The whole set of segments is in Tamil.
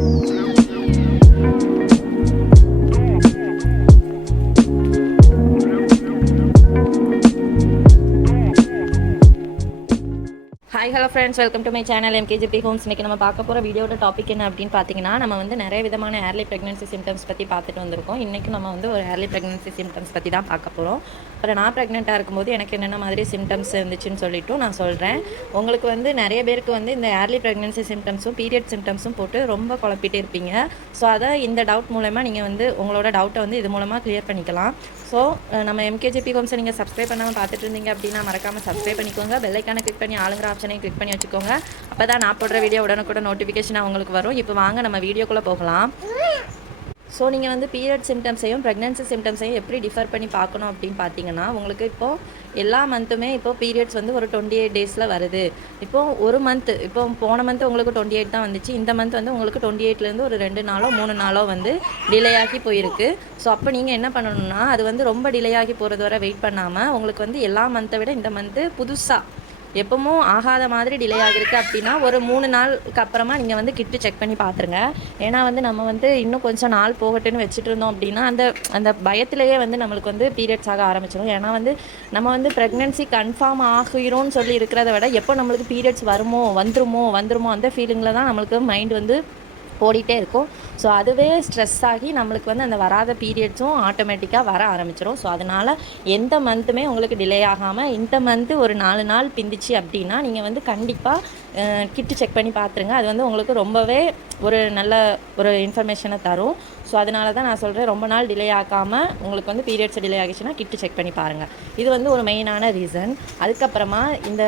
Hi hello friends, welcome to my channel MKGP homes. இன்றைக்கி நம்ம பார்க்க போகிற வீடியோட டாபிக் என்ன அப்படின்னு பார்த்தீங்கன்னா, நம்ம வந்து நிறைய விதமான ஏர்லி ப்ரெக்னன்சி சிம்டம்ஸ் பற்றி பார்த்துட்டு வந்திருக்கோம். இன்றைக்கி நம்ம வந்து ஒரு ஏர்லி ப்ரெக்னன்சி சிம்டம்ஸ் பற்றி தான் பார்க்க போகிறோம். அப்புறம் நான் ப்ரெக்னெண்ட்டாக இருக்கும்போது எனக்கு என்னென்ன மாதிரி சிம்டம்ஸ் இருந்துச்சுன்னு சொல்லிவிட்டு நான் சொல்கிறேன். உங்களுக்கு வந்து நிறைய பேருக்கு வந்து இந்த ஏர்லி ப்ரெக்னன்சி சிம்டம்ஸும் பீரியட் சிம்டம்ஸும் போட்டு ரொம்ப குழப்பிட்டு இருப்பீங்க. ஸோ அதை இந்த டவுட் மூலமாக நீங்கள் வந்து உங்களோட டவுட்டை வந்து இது மூலமாக க்ளியர் பண்ணிக்கலாம். ஸோ நம்ம எம்கேஜிபி ஹோம்ஸை நீங்கள் சப்ஸ்கிரைப் பண்ணாமல் பார்த்துட்டு இருந்தீங்க அப்படின்னா மறக்காமல் சப்ஸ்கிரைப் பண்ணிக்கோங்க. பெல் ஐக்கானை கிளிக் பண்ணி ஆளுங்கிற ஆப்ஷனையும் கிளிக் பண்ணி வச்சுக்கோங்க. அப்போ தான் நான் போடுற வீடியோ உடனுக்குடன் நோட்டிஃபிகேஷன் உங்களுக்கு வரும். இப்போ வாங்க நம்ம வீடியோக்குள்ளே போகலாம். ஸோ நீங்கள் வந்து பீரியட் சிம்டம்ஸையும் ப்ரெக்னன்சி சிம்டம்ஸையும் எப்படி டிஃபர் பண்ணி பார்க்கணும் அப்படின்னு பார்த்தீங்கன்னா, உங்களுக்கு இப்போது எல்லா மந்த்துமே இப்போது பீரியட்ஸ் வந்து ஒரு 28 டேஸில் வருது. இப்போது ஒரு மந்த்து இப்போ போன மந்த்து உங்களுக்கு 28 தான் வந்துச்சு. இந்த மந்த் வந்து உங்களுக்கு 28லேருந்து ஒரு 2 நாளோ 3 நாளோ வந்து டிலே ஆகி போயிருக்கு. ஸோ அப்போ நீங்கள் என்ன பண்ணணும்னா, அது வந்து ரொம்ப டிலே ஆகி போகிறது வரை வெயிட் பண்ணாமல் உங்களுக்கு வந்து எல்லா மந்த்தை விட இந்த மந்த்து புதுசாக எப்பவும் ஆகாத மாதிரி டிலே ஆகிருக்கு அப்படின்னா ஒரு 3 நாளுக்கு அப்புறமா நீங்கள் வந்து கிட்டு செக் பண்ணி பார்த்துருங்க. ஏன்னா வந்து நம்ம வந்து இன்னும் கொஞ்சம் நாள் போகட்டுன்னு வச்சுட்டு இருந்தோம் அப்படின்னா அந்த பயத்திலேயே வந்து நம்மளுக்கு வந்து பீரியட்ஸ் ஆக ஆரம்பிச்சிடும். ஏன்னா வந்து நம்ம வந்து ப்ரெக்னென்சி கன்ஃபார்ம் ஆகிரோன்னு சொல்லி இருக்கிறத விட எப்போ நம்மளுக்கு பீரியட்ஸ் வந்துருமோ அந்த ஃபீலிங்கில் தான் நம்மளுக்கு மைண்ட் வந்து ஓடிட்டே இருக்கும். ஸோ அதுவே ஸ்ட்ரெஸ் ஆகி நம்மளுக்கு வந்து அந்த வராத பீரியட்ஸும் ஆட்டோமேட்டிக்காக வர ஆரம்பிச்சிடும். ஸோ அதனால் எந்த மந்த்துமே உங்களுக்கு டிலே ஆகாமல் இந்த மந்த்து ஒரு 4 நாள் பிந்திச்சு அப்படின்னா நீங்கள் வந்து கண்டிப்பாக கிட்டு செக் பண்ணி பார்த்துருங்க. அது வந்து உங்களுக்கு ரொம்பவே ஒரு நல்ல ஒரு இன்ஃபர்மேஷனை தரும். ஸோ அதனால தான் நான் சொல்கிறேன், ரொம்ப நாள் டிலே ஆகாமல் உங்களுக்கு வந்து பீரியட்ஸ் டிலே ஆகிடுச்சுன்னா கிட்டு செக் பண்ணி பாருங்கள். இது வந்து ஒரு மெயினான ரீசன். அதுக்கப்புறமா இந்த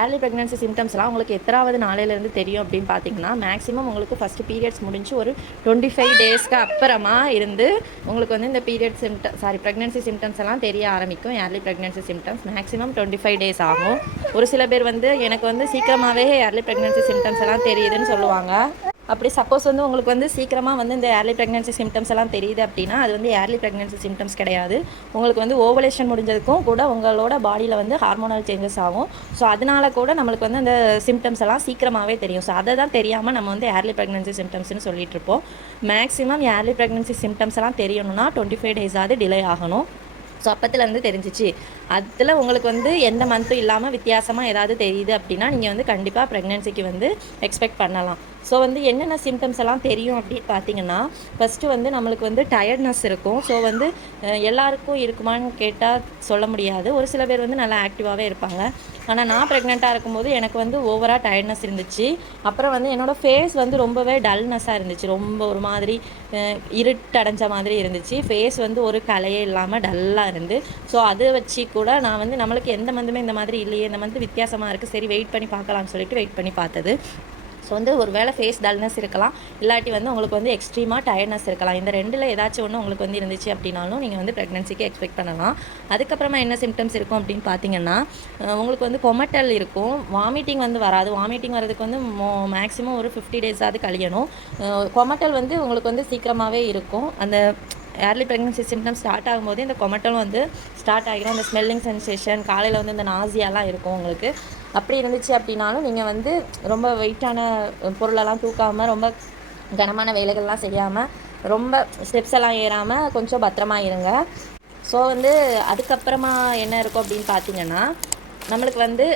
ஏர்லி ப்ரெக்னன்சி சிம்டம்ஸ்லாம் உங்களுக்கு எத்தனாவது நாளையிலேருந்து தெரியும் அப்படின்னு பார்த்தீங்கன்னா, மேக்ஸிமம் உங்களுக்கு ஃபஸ்ட்டு பீரியட்ஸ் முடிஞ்சு ஒரு 25 டேஸ்க்கு அப்புறமா இருந்து உங்களுக்கு வந்து இந்த ப்ரெக்னன்சி சிம்டம்ஸ் எல்லாம் தெரிய ஆரம்பிக்கும். Early pregnancy symptoms maximum 25 days ஆகும். ஒரு சில பேர் வந்து எனக்கு வந்து சீக்கிரமாகவே ஏர்லி ப்ரெக்னன்சி சிம்டம்ஸ் எல்லாம் தெரியுதுன்னு சொல்லுவாங்க. அப்படி சப்போஸ் வந்து உங்களுக்கு வந்து சீக்கிரமாக வந்து இந்த ஏர்லி ப்ரெக்னன்சி சிம்டம்ஸ் எல்லாம் தெரியுது அப்படின்னா அது வந்து ஏர்லி ப்ரெக்னன்சி சிம்டம்ஸ் கிடையாது. உங்களுக்கு வந்து ஓவலேஷன் முடிஞ்சதுக்கும் கூட உங்களோட பாடியில் வந்து ஹார்மோனல் சேஞ்சஸ் ஆகும். ஸோ அதனால கூட நம்மளுக்கு வந்து அந்த சிம்டம்ஸ் எல்லாம் சீக்கிரமாகவே தெரியும். ஸோ அதை தான் தெரியாமல் நம்ம வந்து ஏர்லி ப்ரெக்னன்சி சிம்டம்ஸ்னு சொல்லிட்டு இருப்போம். மேக்ஸிமம் ஏர்லி ப்ரெக்னன்சி சிம்டம்ஸ் எல்லாம் தெரியணும்னா 25 டேஸாவது டிலே ஆகணும். ஸோ அப்பத்துலேருந்து தெரிஞ்சிச்சு. அதில் உங்களுக்கு வந்து எந்த மந்த்தும் இல்லாமல் வித்தியாசமாக ஏதாவது தெரியுது அப்படின்னா நீங்கள் வந்து கண்டிப்பாக ப்ரெக்னென்சிக்கு வந்து எக்ஸ்பெக்ட் பண்ணலாம். ஸோ வந்து என்னென்ன சிம்டம்ஸ் எல்லாம் தெரியும் அப்படின்னு பார்த்தீங்கன்னா, ஃபஸ்ட்டு வந்து நம்மளுக்கு வந்து டயர்ட்னஸ் இருக்கும். ஸோ வந்து எல்லாருக்கும் இருக்குமான்னு கேட்டால் சொல்ல முடியாது. ஒரு சில பேர் வந்து நல்லா ஆக்டிவாகவே இருப்பாங்க. ஆனால் நான் ப்ரெக்னெண்ட்டாக இருக்கும்போது எனக்கு வந்து ஓவராக டயர்ட்னஸ் இருந்துச்சு. அப்புறம் வந்து என்னோடய ஃபேஸ் வந்து ரொம்பவே டல்னஸ்ஸாக இருந்துச்சு. ரொம்ப ஒரு மாதிரி இருட்டடைஞ்ச மாதிரி இருந்துச்சு. ஃபேஸ் வந்து ஒரு கலையே இல்லாமல் டல்லாக இருந்து. ஸோ அதை வச்சு கூட நான் வந்து நம்மளுக்கு எந்த மந்துமே இந்த மாதிரி இல்லையே, இந்த மந்த் வித்தியாசமாக இருக்குது, சரி வெயிட் பண்ணி பார்க்கலாம்னு சொல்லிட்டு வெயிட் பண்ணி பார்த்தது. ஸோ வந்து ஒரு வேளை ஃபேஸ் டல்னஸ் இருக்கலாம், இல்லாட்டி வந்து உங்களுக்கு வந்து எக்ஸ்ட்ரீமாக டயர்ட்னஸ் இருக்கலாம். இந்த ரெண்டில் ஏதாச்சும் ஒன்று உங்களுக்கு வந்து இருந்துச்சு அப்படின்னாலும் நீங்கள் வந்து ப்ரெக்னன்சிக்கு எக்ஸ்பெக்ட் பண்ணலாம். அதுக்கப்புறமா என்ன சிம்டம்ஸ் இருக்கும் அப்படின்னு பார்த்தீங்கன்னா, உங்களுக்கு வந்து கொமட்டல் இருக்கும். வாமிட்டிங் வந்து வராது. வாமிட்டிங் வரதுக்கு வந்து மேக்ஸிமம் ஒரு 50 டேஸாவது கழியணும். கொமட்டல் வந்து உங்களுக்கு வந்து சீக்கிரமாகவே இருக்கும். அந்த ஏர்லி ப்ரெக்னன்சி சிம்டம்ஸ் ஸ்டார்ட் ஆகும்போது இந்த கொமட்டலும் வந்து ஸ்டார்ட் ஆகிடும். இந்த ஸ்மெல்லிங் சென்சேஷன், காலையில் வந்து இந்த நாசியாலாம் இருக்கும் உங்களுக்கு. அப்படி இருந்துச்சு அப்படின்னாலும் நீங்கள் வந்து ரொம்ப வெயிட்டான பொருளெல்லாம் தூக்காமல், ரொம்ப கனமான வேலைகள்லாம் செய்யாமல், ரொம்ப ஸ்டெப்ஸ் எல்லாம் ஏறாமல் கொஞ்சம் பத்திரமா இருங்க. ஸோ வந்து அதுக்கப்புறமா என்ன இருக்கும் அப்படின்னு பார்த்தீங்கன்னா, நம்மளுக்கு வந்து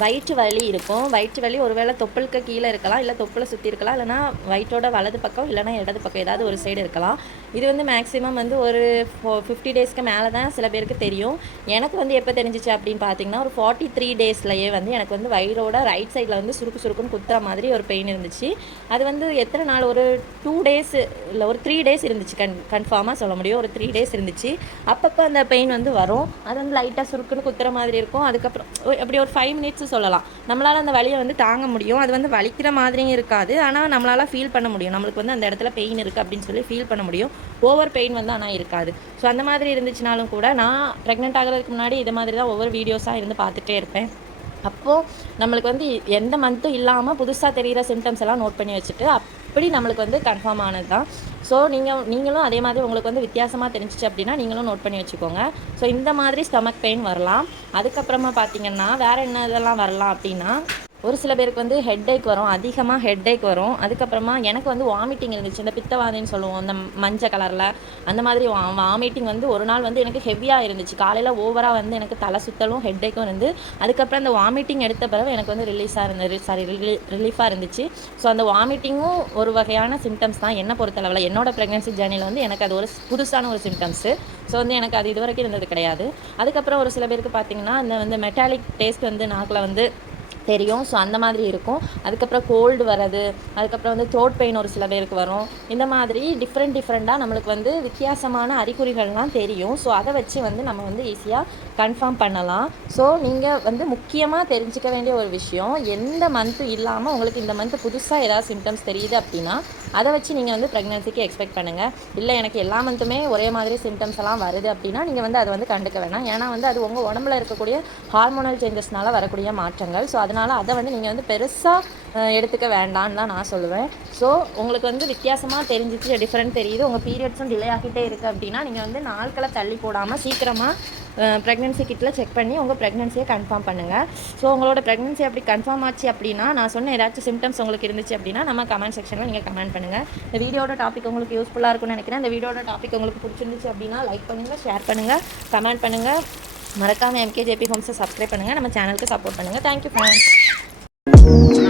வயிற்று வலி இருக்கும். வயிற்று வலி ஒருவேளை தொப்புளுக்கு கீழே இருக்கலாம், இல்லை தொப்புளை சுற்றி இருக்கலாம், இல்லைனா வயிற்றோட வலது பக்கம் இல்லைனா இடது பக்கம் ஏதாவது ஒரு சைடு இருக்கலாம். இது வந்து மேக்ஸிமம் வந்து ஒரு 50 டேஸ்க்கு மேலே தான் சில பேருக்கு தெரியும். எனக்கு வந்து எப்போ தெரிஞ்சிச்சு அப்படின்னு பார்த்தீங்கன்னா, ஒரு 43 டேஸ்லையே வந்து எனக்கு வந்து வயிறோட ரைட் சைடில் வந்து சுருக்கு சுருக்குன்னு குத்துற மாதிரி ஒரு பெயின் இருந்துச்சு. அது வந்து எத்தனை நாள், ஒரு 2 டேஸ் இல்லை ஒரு 3 டேஸ் இருந்துச்சு. கன்ஃபார்மாக சொல்ல முடியும், ஒரு 3 டேஸ் இருந்துச்சு. அப்பப்போ அந்த பெயின் வந்து வரும். அது வந்து லைட்டாக சுருக்குன்னு குத்துற மாதிரி இருக்கும். அதுக்கப்புறம் அப்படி ஒரு 5 மினிட்ஸ் சொல்லலாம் நம்மளால் அந்த வலியை வந்து தாங்க முடியும். அது வந்து வலிக்கிற மாதிரியும் இருக்காது, ஆனால் நம்மளால் ஃபீல் பண்ண முடியும். நம்மளுக்கு வந்து அந்த இடத்துல பெயின் இருக்குது அப்படின்னு சொல்லி ஃபீல் பண்ண முடியும். ஓவர் பெயின் வந்து ஆனால் இருக்காது. ஸோ அந்த மாதிரி இருந்துச்சுனாலும் கூட நான் ப்ரெக்னென்ட் ஆகிறதுக்கு முன்னாடி இது மாதிரி தான் ஒவ்வொரு வீடியோஸாக இருந்து பார்த்துட்டே இருப்பேன். அப்போது நம்மளுக்கு வந்து எந்த மந்த்தும் இல்லாமல் புதுசாக தெரிகிற சிம்டம்ஸ் எல்லாம் நோட் பண்ணி வச்சுட்டு அப்படி நம்மளுக்கு வந்து கன்ஃபார்ம் ஆனது தான். ஸோ நீங்களும் அதே மாதிரி உங்களுக்கு வந்து வித்தியாசமாக தெரிஞ்சிச்சு அப்படின்னா நீங்களும் நோட் பண்ணி வச்சுக்கோங்க. ஸோ இந்த மாதிரி ஸ்டொமக் பெயின் வரலாம். அதுக்கப்புறமா பார்த்தீங்கன்னா வேறு என்ன இதெல்லாம் வரலாம் அப்படின்னா, ஒரு சில பேருக்கு வந்து ஹெட்டேக் வரும், அதிகமாக ஹெட்டேக் வரும். அதுக்கப்புறமா எனக்கு வந்து வாமிட்டிங் இருந்துச்சு. இந்த பித்தவாதைன்னு சொல்லுவோம், இந்த மஞ்சள் கலரில் அந்த மாதிரி வாமிட்டிங் வந்து ஒரு நாள் வந்து எனக்கு ஹெவியாக இருந்துச்சு. காலையில் ஓவராக வந்து எனக்கு தலை சுத்தலும் ஹெட்டேக்கும் இருந்து, அதுக்கப்புறம் அந்த வாமிட்டிங் எடுத்த பிறகு எனக்கு வந்து ரிலீஃபாக இருந்துச்சு. ஸோ அந்த வாமிட்டிங்கும் ஒரு வகையான சிம்டம்ஸ் தான் என்னை பொறுத்தளவில். என்னோட ப்ரெக்னன்சி ஜேர்னியில் வந்து எனக்கு அது ஒரு புதுசான ஒரு சிம்டம்ஸு. ஸோ வந்து எனக்கு அது இது வரைக்கும் இருந்தது கிடையாது. அதுக்கப்புறம் ஒரு சில பேருக்கு பார்த்திங்கன்னா இந்த வந்து மெட்டாலிக் டேஸ்ட் வந்து நாக்கில் வந்து தெரியும். ஸோ அந்த மாதிரி இருக்கும். அதுக்கப்புறம் கோல்டு வர்றது, அதுக்கப்புறம் வந்து த்ரோட் பெயின் ஒரு சில பேருக்கு வரும். இந்த மாதிரி டிஃப்ரெண்ட்டாக நம்மளுக்கு வந்து வித்தியாசமான அறிகுறிகள்லாம் தெரியும். ஸோ அதை வச்சு வந்து நம்ம வந்து ஈஸியாக கன்ஃபார்ம் பண்ணலாம். ஸோ நீங்கள் வந்து முக்கியமாக தெரிஞ்சிக்க வேண்டிய ஒரு விஷயம், எந்த மந்த்து இல்லாமல் உங்களுக்கு இந்த மந்த்து புதுசாக ஏதாவது சிம்டம்ஸ் தெரியுது அப்படின்னா அதை வச்சு நீங்கள் வந்து ப்ரெக்னன்சிக்கு எக்ஸ்பெக்ட் பண்ணுங்கள். இல்லை எனக்கு எல்லா மந்த்துமே ஒரே மாதிரி சிம்டம்ஸ் எல்லாம் வருது அப்படின்னா நீங்கள் வந்து அதை வந்து கண்டுக்க வேணாம். ஏன்னா வந்து அது உங்கள் உடம்புல இருக்கக்கூடிய ஹார்மோனல் சேஞ்சஸ்னால வரக்கூடிய மாற்றங்கள். ஸோ அதனால் அதை வந்து நீங்கள் வந்து பெருசாக எடுத்துக்க வேண்டான்னு தான் நான் சொல்லுவேன். ஸோ உங்களுக்கு வந்து வித்தியாசமாக தெரிஞ்சிச்சு, டிஃப்ரெண்ட் தெரியுது, உங்கள் பீரியட்ஸும் டிலே ஆகிட்டே இருக்குது அப்படின்னா நீங்கள் வந்து நாட்களை தள்ளி போடாமல் சீக்கிரமாக ப்ரெக்னன்சி கிட்டில் செக் பண்ணி உங்கள் ப்ரெக்னன்சியை கன்ஃபார்ம் பண்ணுங்கள். ஸோ உங்களோட ப்ரெக்னன்சி அப்படி கன்ஃபார்ம் ஆச்சு அப்படின்னா, நான் சொன்ன ஏதாச்சும் சிம்டம்ஸ் உங்களுக்கு இருந்துச்சு அப்படின்னா நம்ம கமெண்ட் செக்ஷனில் நீங்கள் கமெண்ட் பண்ணுங்கள். இந்த வீடியோட டாபிக் உங்களுக்கு யூஸ்ஃபுல்லாக இருக்கும்னு நினைக்கிறேன். இந்த வீடியோட டாபிக் உங்களுக்கு பிடிச்சிருந்துச்சு அப்படின்னா லைக் பண்ணுங்கள், ஷேர் பண்ணுங்கள், கமெண்ட் பண்ணுங்கள். மறக்காமல் MKJP ஹோம்ஸை சப்ஸ்கிரைப் பண்ணுங்கள், நம்ம சேனலுக்கு சப்போர்ட் பண்ணுங்கள். Thank you friends.